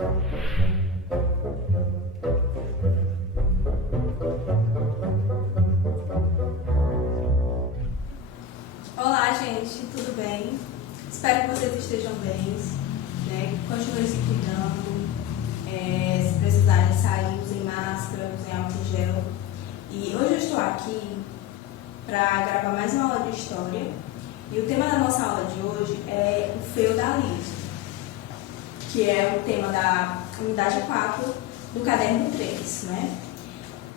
Olá, gente, tudo bem? Espero que vocês estejam bem, né? Continuem se cuidando, se precisarem sair, usem máscara, usem álcool em gel. E hoje eu estou aqui para gravar mais uma aula de história. E o tema da nossa aula de hoje é o feudalismo, que é o tema da unidade 4 do caderno 3, né?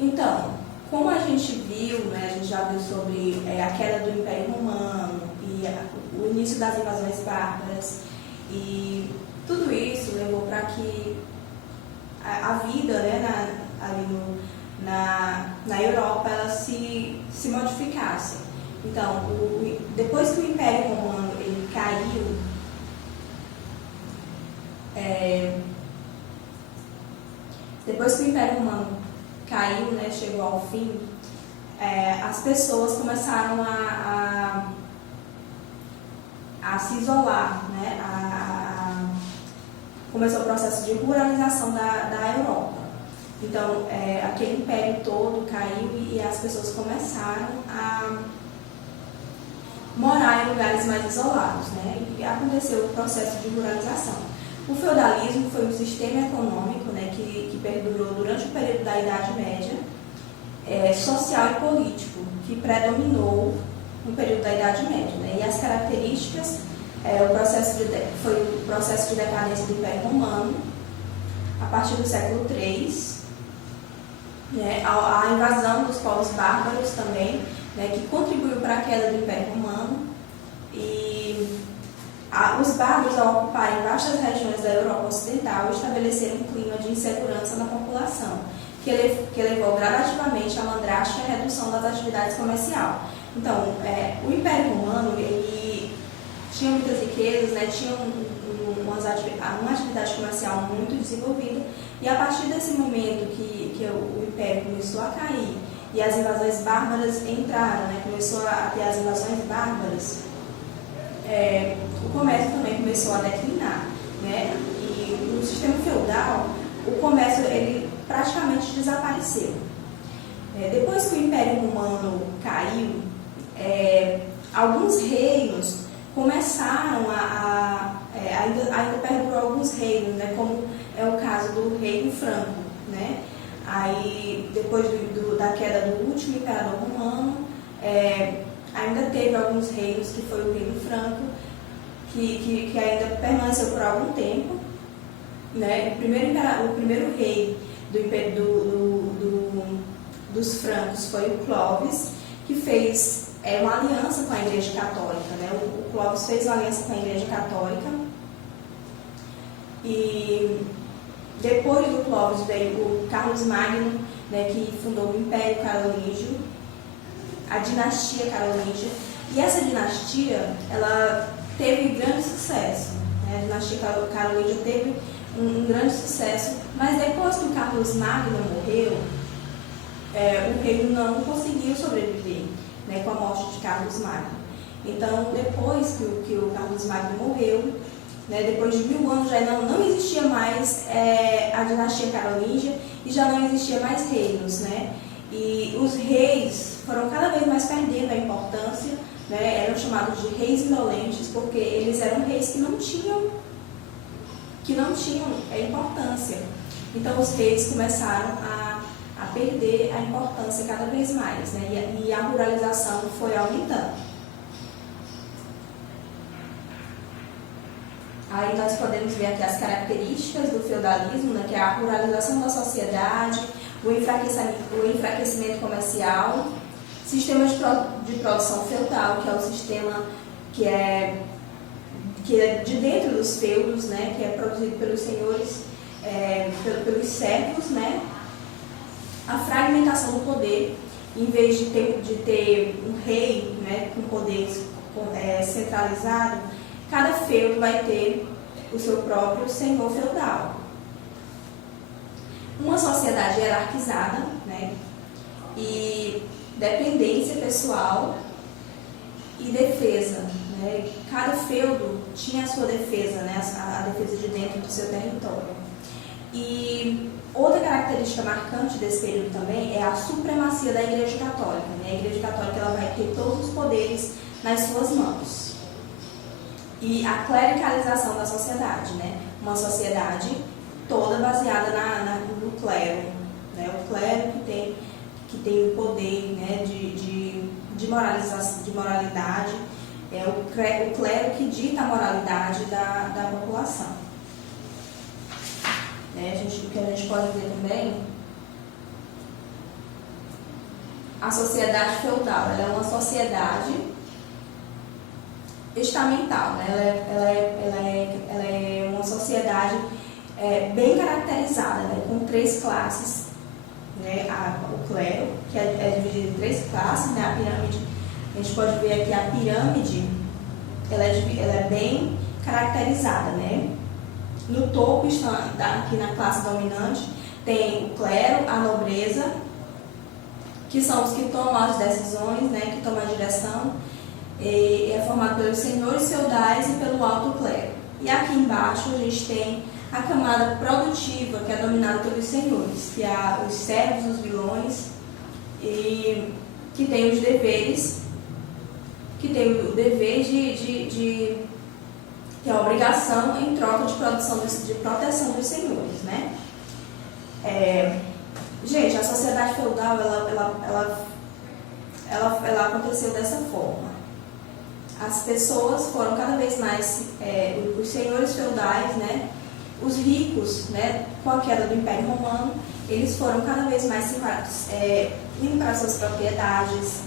Então, como a gente viu, né, a gente já viu sobre a queda do Império Romano e o início das invasões bárbaras, e tudo isso levou para que a vida, né, na Europa ela se modificasse. Então, depois que o Império Romano ele caiu, depois que o Império Romano caiu, né, chegou ao fim, as pessoas começaram a se isolar, né, começou o processo de ruralização da Europa. Então, aquele império todo caiu e as pessoas começaram a morar em lugares mais isolados, né, e aconteceu o processo de ruralização. O feudalismo foi um sistema econômico, né, que perdurou durante o período da Idade Média, social e político, que predominou no período da Idade Média, né, e as características foi o processo de decadência do Império Romano a partir do século III, né, a invasão dos povos bárbaros também, né, que contribuiu para a queda do Império Romano, e os bárbaros, ao ocuparem vastas regiões da Europa Ocidental, estabeleceram um clima de insegurança na população, que levou gradativamente à madrastica e à redução das atividades comerciais. Então, o Império Romano ele tinha muitas riquezas, né, tinha uma atividade comercial muito desenvolvida, e a partir desse momento que o Império começou a cair e as invasões bárbaras entraram, né, começou a ter as invasões bárbaras, o comércio também começou a declinar, né? E no sistema feudal, o comércio ele praticamente desapareceu. Depois que o Império Romano caiu, alguns reinos começaram ainda perdurou alguns reinos, né? Como é o caso do Reino Franco, né? Aí, depois da queda do último imperador romano, ainda teve alguns reinos, que foi o Reino Franco, que ainda permaneceu por algum tempo, né? O primeiro rei dos francos foi o Clovis, que fez uma aliança com a Igreja Católica, né? O Clovis fez uma aliança com a Igreja Católica, e depois do Clovis veio o Carlos Magno, né, que fundou o Império Carolíngio, a dinastia carolíngia, e essa dinastia ela teve grande sucesso, né? A dinastia carolíngia teve um grande sucesso, mas depois que o Carlos Magno morreu, o reino não conseguiu sobreviver, né, com a morte de Carlos Magno. Então, depois que o Carlos Magno morreu, né, depois de 1000 anos já não existia mais a dinastia carolíngia e já não existia mais reinos, né? E os reis foram cada vez mais perdendo a importância, né? Eram chamados de reis indolentes porque eles eram reis que não tinham importância. Então os reis começaram a perder a importância cada vez mais, né? E a ruralização foi aumentando. Aí nós podemos ver aqui as características do feudalismo, né, que é a ruralização da sociedade, o enfraquecimento comercial, sistema de produção feudal, que é o sistema que é de dentro dos feudos, né, que é produzido pelos senhores, pelos servos, né, a fragmentação do poder, em vez de ter um rei, né, com poder centralizado, cada feudo vai ter o seu próprio senhor feudal. Uma sociedade hierarquizada, né, e dependência pessoal e defesa, né? Cada feudo tinha a sua defesa, né, a defesa de dentro do seu território. E outra característica marcante desse período também é a supremacia da Igreja Católica. Né? A Igreja Católica ela vai ter todos os poderes nas suas mãos. E a clericalização da sociedade, né? Uma sociedade toda baseada no clero. Né? O clero que tem o poder, né, de moralidade, é o clero que dita a moralidade da população. O que a gente pode ver também, a sociedade feudal, ela é uma sociedade estamental, né? Ela é uma sociedade bem caracterizada, né? Com 3 classes, né? O clero, que é dividido em 3 classes, né? A pirâmide, a gente pode ver aqui a pirâmide, ela é bem caracterizada, né? No topo, aqui na classe dominante, tem o clero, a nobreza, que são os que tomam as decisões, né, que tomam a direção, e é formado pelos senhores feudais e pelo alto clero. E aqui embaixo a gente tem a camada produtiva, que é dominada pelos senhores, que é os servos, os vilões, e que tem os deveres, que tem o dever de que é a obrigação em troca de proteção dos senhores, né? Gente, a sociedade feudal, ela aconteceu dessa forma. As pessoas foram cada vez mais, os senhores feudais, né? Os ricos, né? Com a queda do Império Romano, eles foram cada vez mais indo para suas propriedades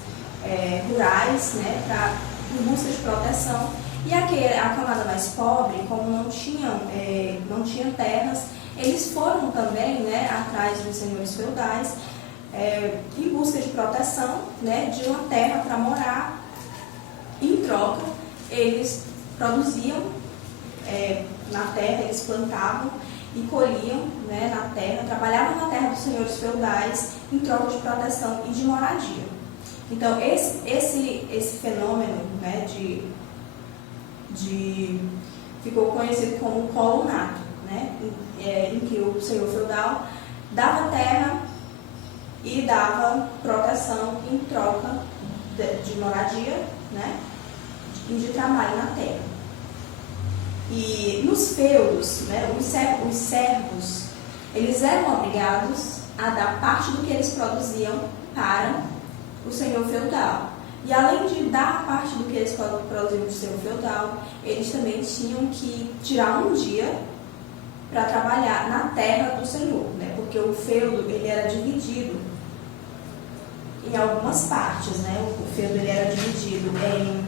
rurais, né? Em busca de proteção. E a camada mais pobre, como não tinham terras, eles foram também, né, atrás dos senhores feudais, em busca de proteção, né, de uma terra para morar. Em troca, eles produziam na terra, eles plantavam e colhiam, né, na terra, trabalhavam na terra dos senhores feudais em troca de proteção e de moradia. Então, esse fenômeno, né, ficou conhecido como colonato, né? Em que o senhor feudal dava terra e dava proteção em troca de moradia, né? E de trabalho na terra. E nos feudos, né, os servos, eles eram obrigados a dar parte do que eles produziam para o senhor feudal. E além de dar parte do que eles produziam do senhor feudal, eles também tinham que tirar um dia para trabalhar na terra do senhor, né? Porque o feudo ele era dividido em algumas partes, né? O feudo ele era dividido em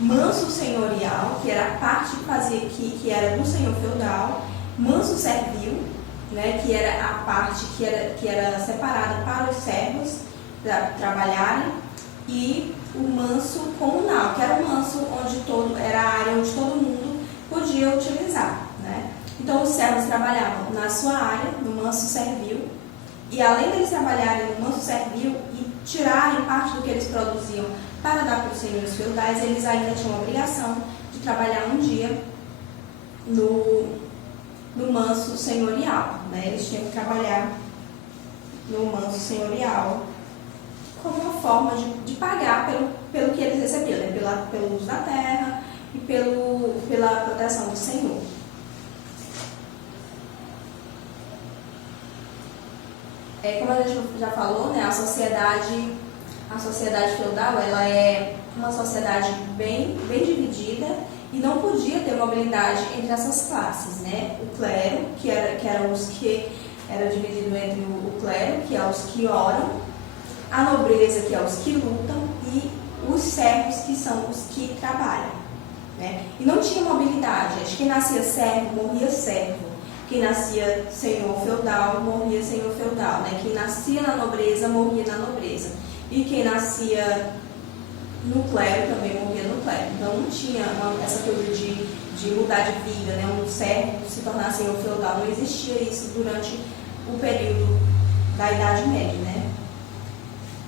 manso senhorial, que era a parte que era do senhor feudal, manso servil, né? Que era a parte que era separada para os servos trabalharem, e o manso comunal, que era o manso era a área onde todo mundo podia utilizar, né? Então os servos trabalhavam na sua área, no manso servil, e além deles trabalharem no manso servil e tirarem parte do que eles produziam para dar para os senhores feudais, eles ainda tinham a obrigação de trabalhar um dia no manso senhorial, né? Eles tinham que trabalhar no manso senhorial como uma forma de pagar pelo que eles recebiam, né? Pelo uso da terra e pela proteção do Senhor. Como a gente já falou, né? A sociedade feudal, ela é uma sociedade bem dividida e não podia ter mobilidade entre essas classes, né? O clero, que era dividido entre o clero, que é os que oram, a nobreza, que é os que lutam, e os servos, que são os que trabalham, né? E não tinha mobilidade. Quem nascia servo, morria servo. Quem nascia senhor feudal, morria senhor feudal, né? Quem nascia na nobreza, morria na nobreza. E quem nascia no clero também morria no clero. Então não tinha essa coisa de mudar de vida, né? Um servo se tornar senhor feudal. Não existia isso durante o período da Idade Média, né?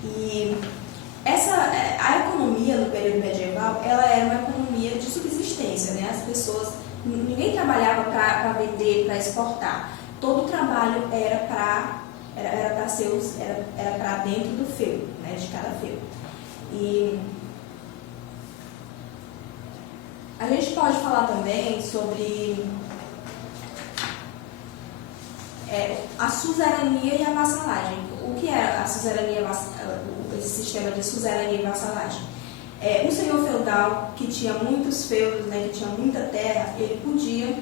E A economia no período medieval, ela era uma economia de subsistência, né? As pessoas, ninguém trabalhava para vender, para exportar. Todo o trabalho era para dentro do feudo, né? De cada feudo. E a gente pode falar também sobre a suzerania e a vassalagem. O que é a suzerania, esse sistema de suzerania e vassalagem? Um senhor feudal que tinha muitos feudos, né, que tinha muita terra, ele podia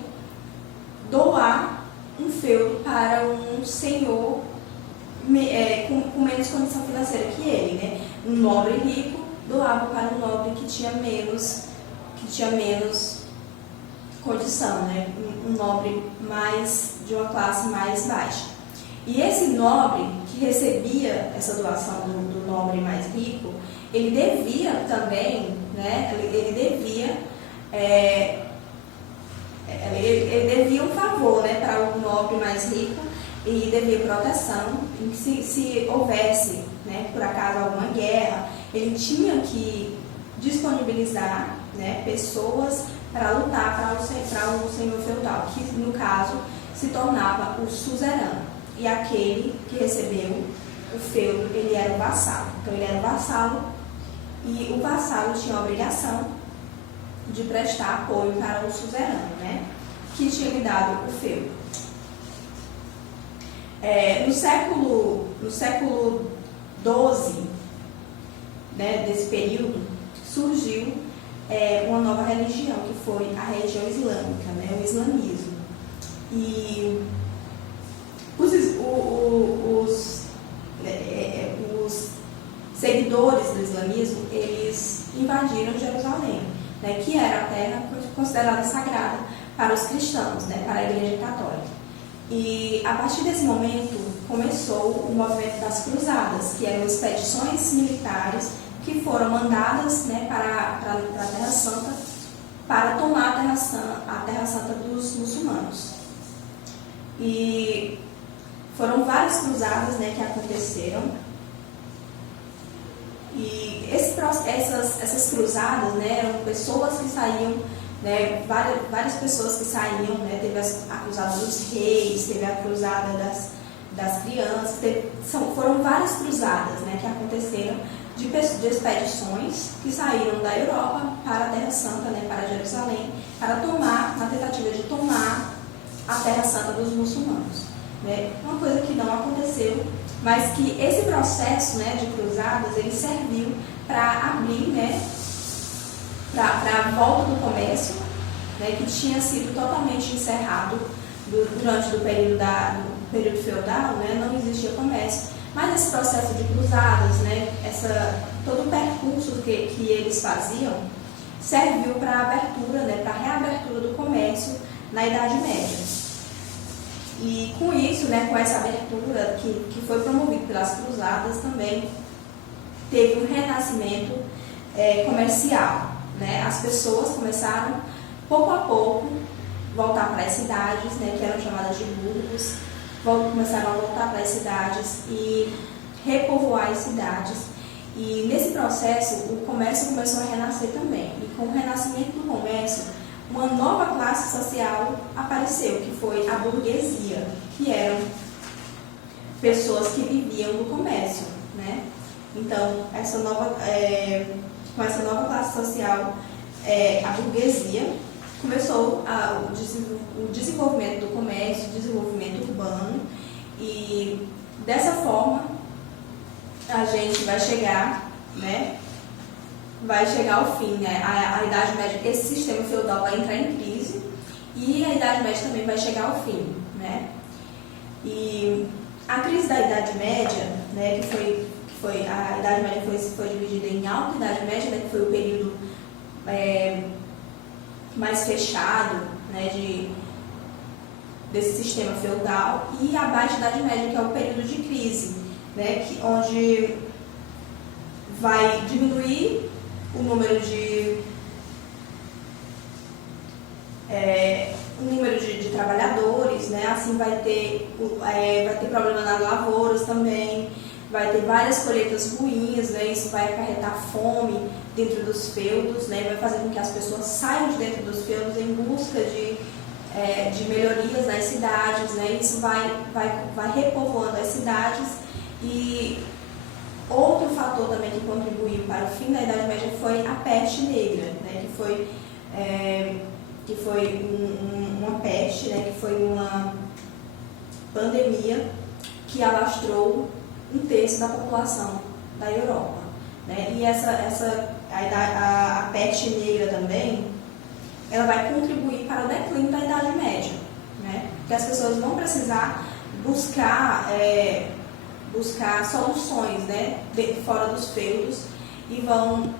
doar um feudo para um senhor com menos condição financeira que ele, né? Um nobre rico doava para um nobre que tinha menos condição, né? Um nobre de uma classe mais baixa. E esse nobre que recebia essa doação do nobre mais rico, ele devia também, né? Ele devia um favor, né, para o nobre mais rico, e devia proteção. Se houvesse, né, por acaso alguma guerra, ele tinha que disponibilizar, né, pessoas para lutar para o senhor feudal, que no caso se tornava o suzerano. E aquele que recebeu o feudo, ele era o vassalo. Então ele era o vassalo, e o vassalo tinha a obrigação de prestar apoio para o suzerano, né, que tinha lhe dado o feudo. No século XII, né, desse período, surgiu uma nova religião, que foi a religião islâmica, né, o islamismo. E os seguidores do islamismo, eles invadiram Jerusalém, né, que era a terra considerada sagrada para os cristãos, né, para a Igreja Católica. E a partir desse momento começou o movimento das cruzadas, que eram expedições militares que foram mandadas, né, para a Terra Santa, para tomar a Terra Santa dos muçulmanos. E foram várias cruzadas, né, que aconteceram. E essas cruzadas, né, eram pessoas que saíam, né, várias pessoas que saíam, né, teve a cruzada dos reis, teve a cruzada das crianças, foram várias cruzadas, né, que aconteceram de expedições que saíram da Europa para a Terra Santa, né, para Jerusalém, na tentativa de tomar a Terra Santa dos muçulmanos, né. Uma coisa que não aconteceu, mas que esse processo, né, de cruzadas, ele serviu para abrir, né, para a volta do comércio, né, que tinha sido totalmente encerrado durante o período feudal, né, não existia comércio, mas esse processo de cruzadas, né, todo o percurso que eles faziam, serviu para a abertura, né, para a reabertura do comércio na Idade Média. E com isso, né, com essa abertura que foi promovida pelas cruzadas, também teve um renascimento comercial, né? As pessoas começaram, pouco a pouco, voltar para as cidades, né, que eram chamadas de burgos, começaram a voltar para as cidades e repovoar as cidades. E nesse processo, o comércio começou a renascer também. E com o renascimento do comércio, uma nova classe social apareceu, que foi a burguesia, que eram pessoas que viviam do comércio, né? Então, com essa nova classe social, a burguesia começou o desenvolvimento do comércio, o desenvolvimento urbano, e dessa forma a gente vai chegar, né? Vai chegar ao fim, né? A Idade Média, esse sistema feudal vai entrar em crise, e a Idade Média também vai chegar ao fim, né? E a crise da Idade Média, né, a Idade Média foi dividida em Alta Idade Média, né, que foi o período mais fechado, né, desse sistema feudal, e a Baixa Idade Média, que é o período de crise, né, onde vai diminuir o número de trabalhadores, né? Assim vai ter problema nas lavouras também, vai ter várias colheitas ruins, né? Isso vai acarretar fome dentro dos feudos, né? Vai fazer com que as pessoas saiam de dentro dos feudos em busca de melhorias nas cidades, né? Isso vai repovoando as cidades. E outro fator também que contribuiu para o fim da Idade Média foi a peste negra, né? que foi uma peste, né? Que foi uma pandemia que alastrou um terço da população da Europa, né? E a peste negra também, ela vai contribuir para o declínio da Idade Média, né? Porque as pessoas vão precisar buscar soluções, né? Fora dos feudos e vão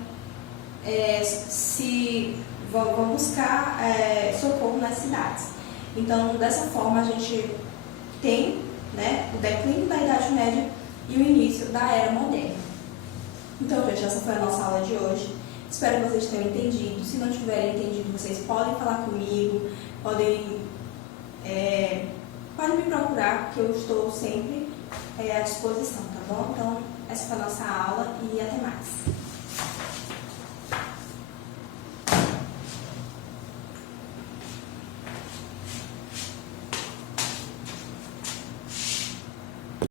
buscar socorro nas cidades. Então, dessa forma, a gente tem, né, o declínio da Idade Média e o início da Era Moderna. Então, gente, essa foi a nossa aula de hoje. Espero que vocês tenham entendido. Se não tiverem entendido, vocês podem falar comigo, podem me procurar, que eu estou sempre à disposição, tá bom? Então, essa foi a nossa aula e até mais.